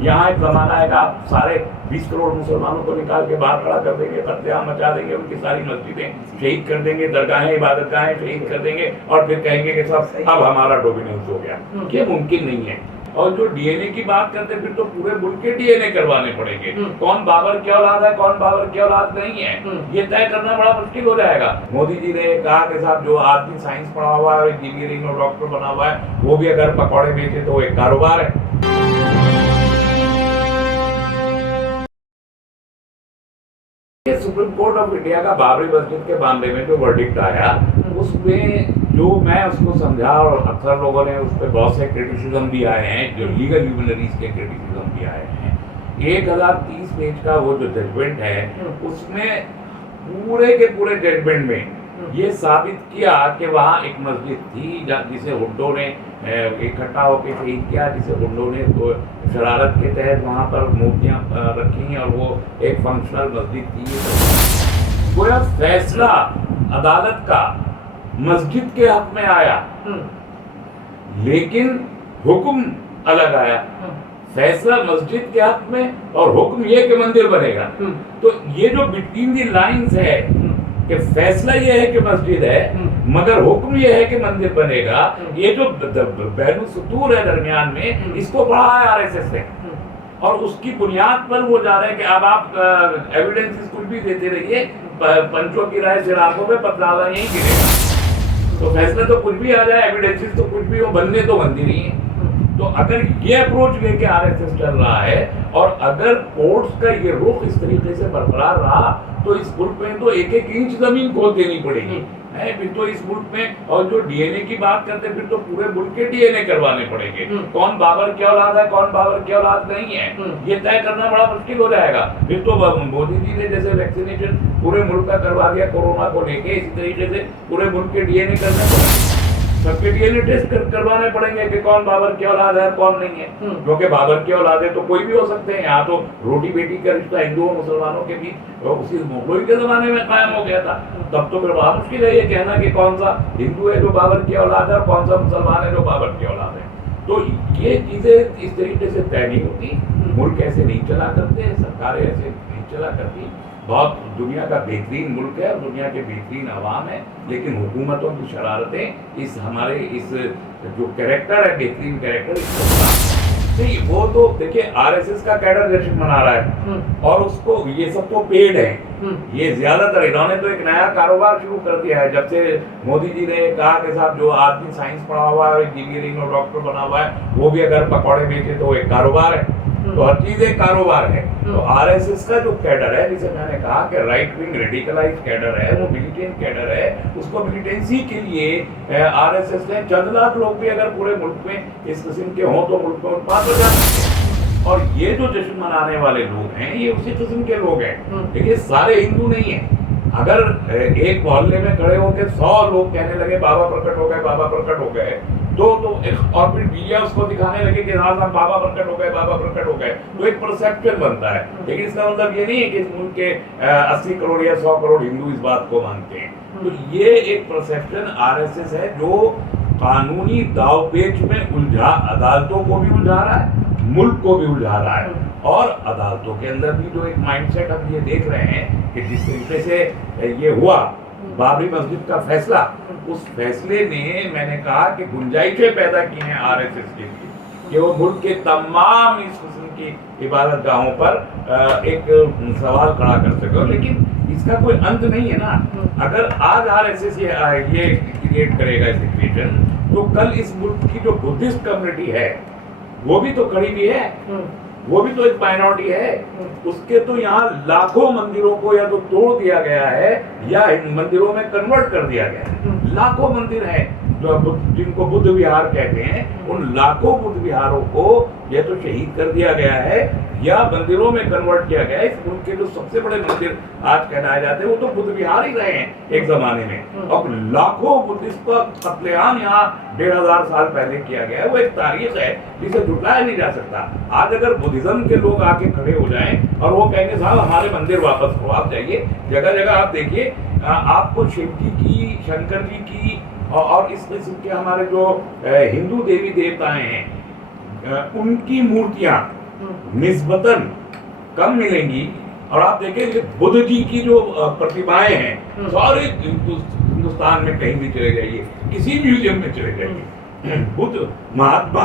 यहाँ एक जमाना आएगा आप सारे 20 करोड़ मुसलमानों को निकाल के बाहर खड़ा कर देंगे, कत्लेआम मचा देंगे, उनकी सारी मस्जिदें शहीद कर देंगे, दरगाहें इबादतगाहें शहीद कर देंगे और फिर कहेंगे कि सब अब हमारा डोमिनेंस हो गया। ये मुमकिन नहीं है। और जो डीएनए की बात करते हैं, फिर तो पूरे मुल्क के डीएनए करवाने पड़ेंगे। कौन बाबर की औलाद है, कौन बाबर की औलाद नहीं है, ये तय करना बड़ा मुश्किल हो जाएगा। मोदी जी ने कहा कि साहब जो आदमी साइंस पढ़ा हुआ है, इंजीनियरिंग और डॉक्टर बना हुआ है, वो भी अगर पकौड़े बेचे तो एक कारोबार है। सुप्रीम कोर्ट ऑफ इंडिया का बाबरी मस्जिद के मामले में जो वर्डिक्ट आया, उसमें जो मैं उसको समझा और अक्सर लोगों ने उस पर बहुत से क्रिटिसिज्म भी आए हैं, जो लीगल ह्यूमनरीज के क्रिटिसिज्म भी आए हैं। 1030 पेज का वो जो जजमेंट है, उसमें पूरे के पूरे जजमेंट में ये साबित किया कि वहाँ एक मस्जिद थी जिसे हुड्डों ने इकट्ठा होकर शहीद किया, जिसे हुड्डों ने तो शरारत के तहत वहाँ पर मूर्तियाँ रखी और वो एक फंक्शनल मस्जिद थी। गोया फैसला अदालत का मस्जिद के हक में आया, लेकिन हुक्म अलग आया। फैसला मस्जिद के हक में और हुक्म ये कि मंदिर बनेगा। तो ये जो बिटवीन दी लाइंस है कि फैसला ये है कि मस्जिद है, मगर हुक्म ये है कि मंदिर बनेगा, ये जो बैनु सुतूर है दरमियान में, इसको पढ़ा है आरएसएस ने और उसकी बुनियाद पर वो जा रहे हैं कि अब आप एविडेंसेस कुछ भी देते रहिए, पंचों की राय से रातों में पतला यही गिरेगा। तो फैसला तो कुछ भी आ जाए, एविडेंसेस तो कुछ भी हो, बनने तो मंदिर ही है। तो अगर ये अप्रोच लेके आरएसएस चल रहा है और अगर कोर्ट्स का ये रुख इस तरीके से बरकरार रहा, तो इस मुल्क में तो एक एक इंच जमीन खोद देनी पड़ेगी। फिर तो इस मुल्क में, और जो डीएनए की बात करते हैं, फिर तो पूरे मुल्क के डीएनए करवाने पड़ेंगे। कौन बाबर की औलाद है, कौन बाबर की औलाद नहीं है, ये तय करना बड़ा मुश्किल हो जाएगा। फिर तो मोदी जी ने जैसे वैक्सीनेशन पूरे मुल्क का करवा दिया कोरोना को लेके, इसी तरीके से पूरे मुल्क के डीएनए करने पड़ेंगे, सबके डीएनए टेस्ट करवाने पड़ेंगे कि कौन बाबर की औलाद है, कौन नहीं है। क्योंकि बाबर की औलाद है तो कोई भी हो सकते हैं। यहाँ तो रोटी बेटी का रिश्ता हिंदुओं मुसलमानों के बीच उसी मुगलों के जमाने में कायम हो गया था। तब तो फिर बड़ा मुश्किल है ये कहना कि कौन सा हिंदू है जो बाबर की औलाद है और कौन सा मुसलमान है जो बाबर की औलाद है। तो ये चीजें इस तरीके से तय नहीं होती। मुल्क ऐसे नहीं चला करते, सरकारें ऐसे नहीं चला करती। बहुत दुनिया का बेहतरीन मुल्क है और दुनिया के बेहतरीन अवाम है, लेकिन हुकूमतों की शरारतें इस हमारे इस जो कैरेक्टर है, बेहतरीन कैरेक्टर, इसको नहीं। वो तो देखिए आरएसएस का कैडर जश्न मना रहा है और उसको ये सब तो पेड है। ये ज्यादातर इन्होंने तो एक नया कारोबार शुरू कर दिया है। जब से मोदी जी ने कहा कि साहब जो आदमी साइंस पढ़ा हुआ है, इंजीनियरिंग और डॉक्टर बना हुआ है, वो भी अगर पकौड़े बेचे तो एक कारोबार है। तो हर चीज एक कारोबार है। तो आरएसएस का जो कैडर है, जिसे मैंने कहा कि राइट विंग रेडिकलाइज कैडर है, वो मिलिटेंट कैडर है, उसको मिलिटेंसी के लिए आरएसएस ने चंद लाख लोग भी अगर पूरे मुल्क में इस किस्म के हों तो मुल्क में उत्पाद हो जा सकते हैं। और ये जो जश्न मनाने वाले लोग हैं, ये उसी किस्म के लोग हैं। देखिए सारे हिंदू नहीं है। अगर एक मोहल्ले में खड़े होकर 100 लोग कहने लगे बाबा प्रकट हो गए, बाबा प्रकट हो गए, तो और फिर मीडिया उसको दिखाने लगे कि हाँ साहब बाबा प्रकट हो गए, बाबा प्रकट हो गए, तो एक परसेप्शन बनता है। लेकिन इसका मतलब ये नहीं है कि इस मुल्क के 80 करोड़ या 100 करोड़ हिंदू इस बात को मानते हैं। तो ये एक परसेप्शन आरएसएस है जो कानूनी दावपेच में उलझा, अदालतों को भी उलझा रहा है, मुल्क को भी उलझा रहा है। और अदालतों के अंदर भी जो एक माइंडसेट हम ये देख रहे हैं कि जिस तरीके से ये हुआ बाबरी मस्जिद का फैसला, उस फैसले ने मैंने कहा कि गुंजाइशें पैदा की हैं आरएसएस के लिए कि वो मुल्क के तमाम इस किस्म की इबादत गाहों पर एक सवाल खड़ा कर सके। लेकिन इसका कोई अंत नहीं है ना। अगर आज आरएसएस ये क्रिएट करेगा सिचुएशन, तो कल इस मुल्क की जो बुद्धिस्ट कम्युनिटी है वो भी तो खड़ी हुई है, वो भी तो एक माइनॉरिटी है। उसके तो यहाँ लाखों मंदिरों को या तो तोड़ दिया गया है या मंदिरों में कन्वर्ट कर दिया गया है। लाखों मंदिर हैं जो जिनको बुद्ध विहार कहते हैं, उन लाखों बुद्ध विहारों को या तो शहीद कर दिया गया है या मंदिरों में कन्वर्ट किया गया है। इस मुल्क के जो सबसे बड़े मंदिर आज कहलाए जाते हैं वो तो बुद्ध विहार ही रहे हैं एक जमाने में। और लाखों बुद्धिस्ट का कत्लेआम यहाँ 1500 साल पहले किया गया है। वो एक तारीख है जिसे झुटलाया नहीं जा सकता। आज अगर बुद्धिज्म के लोग आके खड़े हो जाएं और वो कहेंगे साहब हमारे मंदिर वापस करो, आप जाइए जगह जगह आप देखिए, आपको शिव जी की, शंकर जी की और इस किस्म के हमारे जो हिंदू देवी देवताएं हैं उनकी मूर्तियां निस्बतन कम मिलेंगी। और आप देखेंगे बुद्ध जी की जो प्रतिमाएं हैं सारे हिंदुस्तान में कहीं भी चले जाइए, किसी म्यूजियम में चले जाइए, बुद्ध महात्मा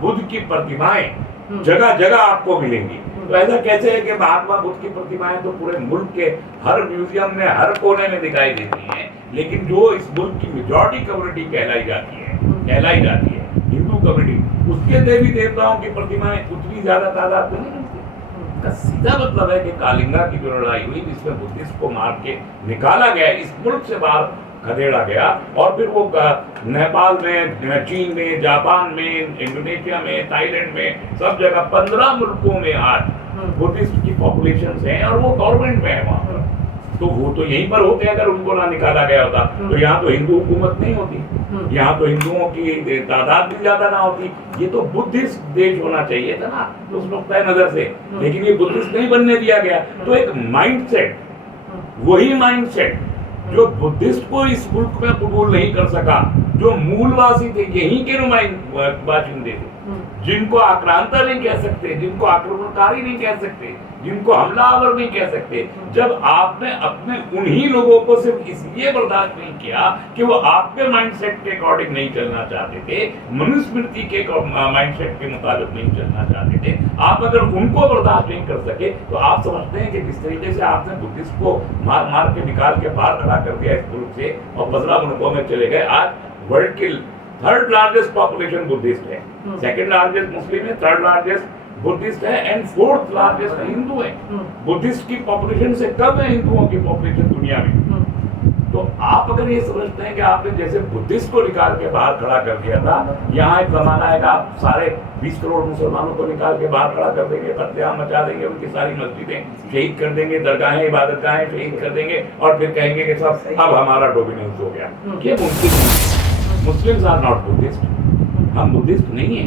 बुद्ध की प्रतिमाएं जगह जगह आपको मिलेंगी। तो ऐसा कैसे है कि महात्मा बुद्ध की प्रतिमाएं तो पूरे मुल्क के हर म्यूजियम में हर कोने में दिखाई देती हैं, लेकिन जो इस मुल्क की मेजॉरिटी कम्युनिटी कहलाई जाती है हिंदू कम्युनिटी, उसके देवी देवताओं की प्रतिमाएं उतनी ज्यादा तादाद में नहीं मिलती। इसका सीधा मतलब है कि कालिंगा की जो लड़ाई हुई जिसमें बुद्धिस्ट को मार के निकाला गया, इस मुल्क से बाहर खदेड़ा गया, और फिर वो नेपाल में, चीन में, जापान में, इंडोनेशिया में, थाईलैंड में, सब जगह 15 मुल्कों में आज बुद्धिस्ट की पॉपुलेशन है और वो गवर्नमेंट में है वहाँ पर। तो वो तो यहीं पर होते अगर उनको ना निकाला गया होता। तो यहाँ तो हिंदू हुकूमत नहीं होती, यहाँ तो हिंदुओं की तादाद भी ज्यादा ना होती। ये तो बुद्धिस्ट देश होना चाहिए था ना उस नुक्ता नजर से, लेकिन ये बुद्धिस्ट नहीं बनने दिया गया। तो एक माइंडसेट, वही माइंडसेट जो बुद्धिस्ट को इस मुल्क में कबूल नहीं कर सका, जो मूलवासी थे, यहीं के बाशिंदे थे, जिनको आक्रांता नहीं कह सकते, जिनको आक्रमणकारी नहीं कह सकते, जिनको हमलावर नहीं कह सकते, जब आपने अपने उन्हीं लोगों को सिर्फ इसलिए बर्दाश्त नहीं किया कि वो आपके माइंडसेट के अकॉर्डिंग नहीं चलना चाहते थे, मनुस्मृति के माइंडसेट के मुताबिक नहीं चलना चाहते थे, आप अगर उनको बर्दाश्त नहीं कर सके, तो आप समझते हैं कि जिस तरीके से आपने बुद्धिस्ट को मार मार के निकाल के बाहर खड़ा कर दिया इस मुल्क से और 15 मुल्कों में चले गए, आज वर्ल्ड की 3rd लार्जेस्ट पॉपुलेशन बुद्धिस्ट है, 2nd लार्जेस्ट मुस्लिम है, 3rd लार्जेस्ट बुद्धिस्ट है एंड 4th लार्जेस्ट हिंदू है। बुद्धिस्ट की पॉपुलेशन से कम है हिंदुओं की पॉपुलेशन दुनिया में। तो आप अगर ये समझते हैं कि आपने जैसे बुद्धिस्ट को निकाल के बाहर खड़ा कर दिया था, यहाँ एक जमाना आएगा आप सारे 20 करोड़ मुसलमानों को निकाल के बाहर खड़ा कर देंगे, कत्लेआम मचा देंगे, उनकी सारी मस्जिदें शहीद कर देंगे, दरगाहें इबादतगाहें शहीद कर देंगे और फिर कहेंगे कि सब अब हमारा डोमिनेंस हो गया। ये मुमकिन नहीं। मुस्लिम्स आर नॉट बुद्धिस्ट, हम बुद्धिस्ट नहीं है,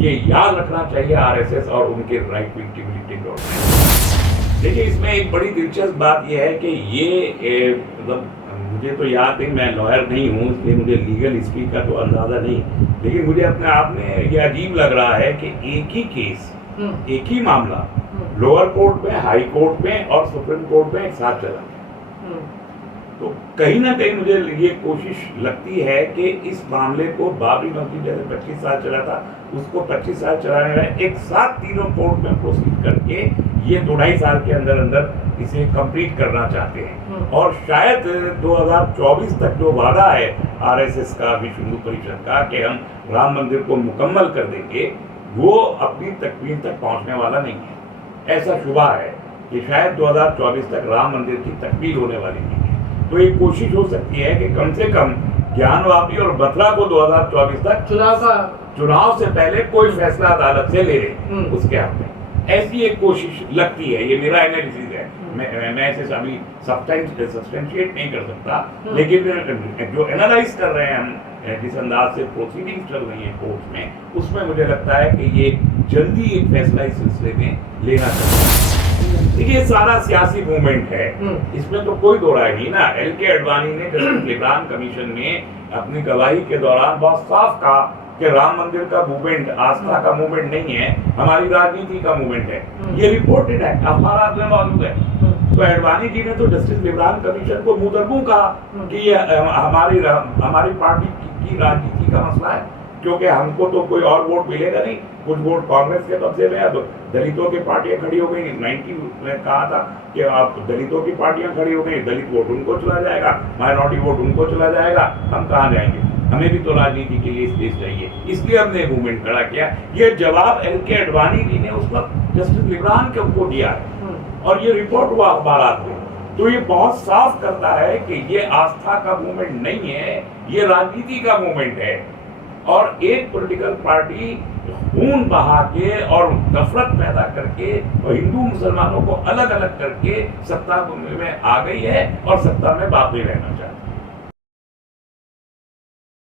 ये याद रखना चाहिए आरएसएस और उनके राइट विंग की मिलिटेंट ऑर्गेनाइजेशन। देखिए इसमें एक बड़ी दिलचस्प बात यह है कि ये मतलब मुझे तो याद नहीं, मैं लॉयर नहीं हूँ इसलिए मुझे लीगल हिस्ट्री का तो अंदाज़ा नहीं, लेकिन मुझे अपने आप में ये अजीब लग रहा है कि एक ही केस, एक ही मामला लोअर कोर्ट में, हाई कोर्ट में और सुप्रीम कोर्ट में एक साथ चला। तो कहीं ना कहीं मुझे ये कोशिश लगती है कि इस मामले को बाबरी मस्जिद जैसे 25 साल चला था, उसको 25 साल चलाने में एक साथ तीनों कोर्ट में प्रोसीड करके ये 2-2.5 साल के अंदर अंदर इसे कंप्लीट करना चाहते हैं। और शायद 2024 तक जो वादा है आरएसएस का, विश्व हिंदू परिषद का, कि हम राम मंदिर को मुकम्मल कर देंगे, वो अपनी तकमील तक पहुंचने वाला नहीं है। ऐसा शुबा है कि शायद 2024 तक राम मंदिर की तकमील होने वाली नहीं है। तो एक कोशिश हो सकती है कि कम से कम ज्ञानवापी और मथुरा को 2024 तक चुनाव से पहले कोई फैसला अदालत से ले ले उसके हक में, ऐसी एक कोशिश लगती है। ये मेरा एनालिसिस है, मैं इसे अभी सब्सटेंशिएट नहीं कर सकता, लेकिन जो एनालाइज कर रहे हैं हम, जिस अंदाज से प्रोसीडिंग्स चल रही हैं कोर्ट में, उसमें मुझे लगता है कि ये जल्दी एक फैसला इस सिलसिले में लेना चाहिए। देखिए सारा सियासी मूवमेंट है, इसमें तो कोई दो राय नहीं ना। एल.के. अडवाणी ने जस्टिस लिब्रान कमीशन में अपनी गवाही के दौरान बहुत साफ कहा कि राम मंदिर का मूवमेंट आस्था का मूवमेंट नहीं है, हमारी राजनीति का मूवमेंट है। ये रिपोर्टेड है, अखबार में मौजूद है। तो अडवाणी जी ने तो जस्टिस लिब्रान कमीशन को मुंह दर मुंह कहा कि ये हमारी पार्टी की राजनीति का मसला है, क्योंकि हमको तो कोई और वोट मिलेगा नहीं। कुछ वोट कांग्रेस के कब्जे में है, तो दलितों की पार्टियां खड़ी हो गई। 90 में कहा था कि आप दलितों की पार्टियां खड़ी हो गई, दलित वोट उनको चला जाएगा, माइनॉरिटी वोट उनको चला जाएगा, हम कहाँ जाएंगे, हमें भी तो राजनीति के लिए स्पेस चाहिए, इसलिए हमने मूवमेंट खड़ा किया। ये जवाब एल.के. अडवाणी जी ने उस वक्त जस्टिस लिब्रान को दिया है और ये रिपोर्ट हुआ अखबार में। तो ये बहुत साफ करता है कि ये आस्था का मूवमेंट नहीं है, ये राजनीति का मूवमेंट है। और एक पॉलिटिकल पार्टी खून बहा के और नफरत पैदा करके और हिंदू मुसलमानों को अलग अलग करके सत्ता में आ गई है और सत्ता में बाकी रहना चाहती है।